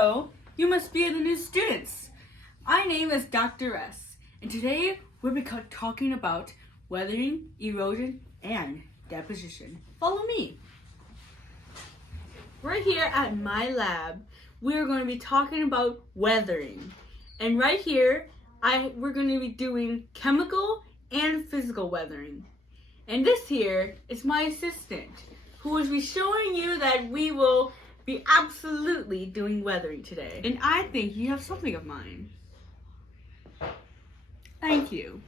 Hello, you must be the new students. My name is Dr. S, and today we'll be talking about weathering, erosion, and deposition. Follow me. Right here at my lab, we're going to be talking about weathering. And right here, we're going to be doing chemical and physical weathering. And this here is my assistant, who will be showing you that we will be absolutely doing weathering today. And I think you have something of mine. Thank you.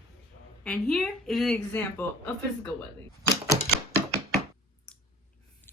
And here is an example of physical weathering.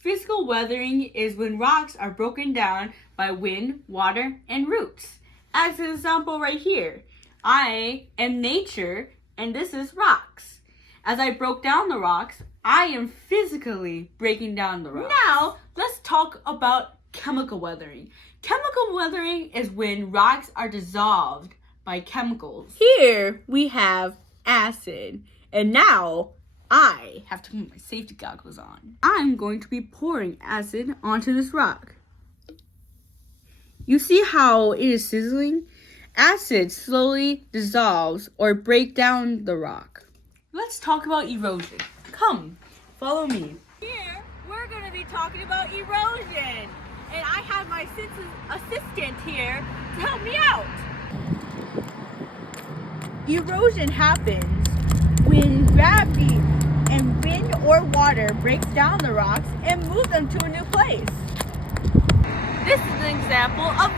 Physical weathering is when rocks are broken down by wind, water, and roots. As an example right here, I am nature and this is rocks. As I broke down the rocks, I am physically breaking down the rocks. Now, let's talk about chemical weathering. Chemical weathering is when rocks are dissolved by chemicals. Here we have acid, and now I have to put my safety goggles on. I'm going to be pouring acid onto this rock. You see how it is sizzling? Acid slowly dissolves or breaks down the rock. Let's talk about erosion. Come, follow me. Here, we're going to be talking about erosion. And I have my assistant here to help me out. Erosion happens when gravity and wind or water breaks down the rocks and moves them to a new place. This is an example of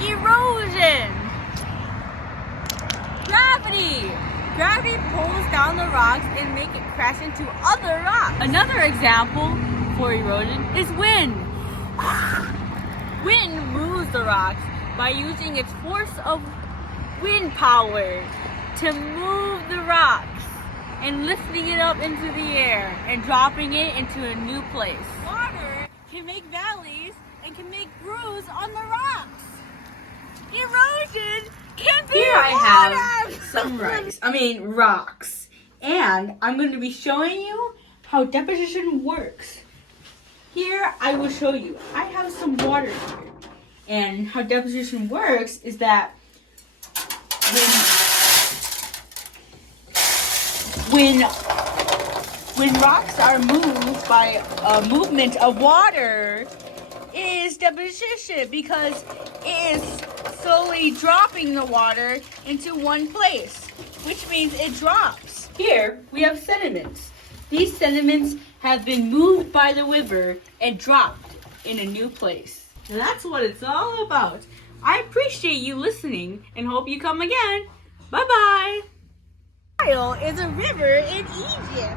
erosion. Gravity. Gravity pulls down the rocks and make it crash into other rocks. Another example for erosion is wind. Wind moves the rocks by using its force of wind power to move the rocks and lifting it up into the air and dropping it into a new place. Water can make valleys and can make grooves on the rocks. Erosion can be Here I have some rocks. And I'm going to be showing you how deposition works. Here I will show you. I have some water here. And how deposition works is that when rocks are moved by a movement of water, it is deposition because it is slowly dropping the water into one place, which means it drops. Here we have sediments. These sediments have been moved by the river and dropped in a new place. And that's what it's all about. I appreciate you listening and hope you come again. Bye-bye. Nile is a river in Egypt.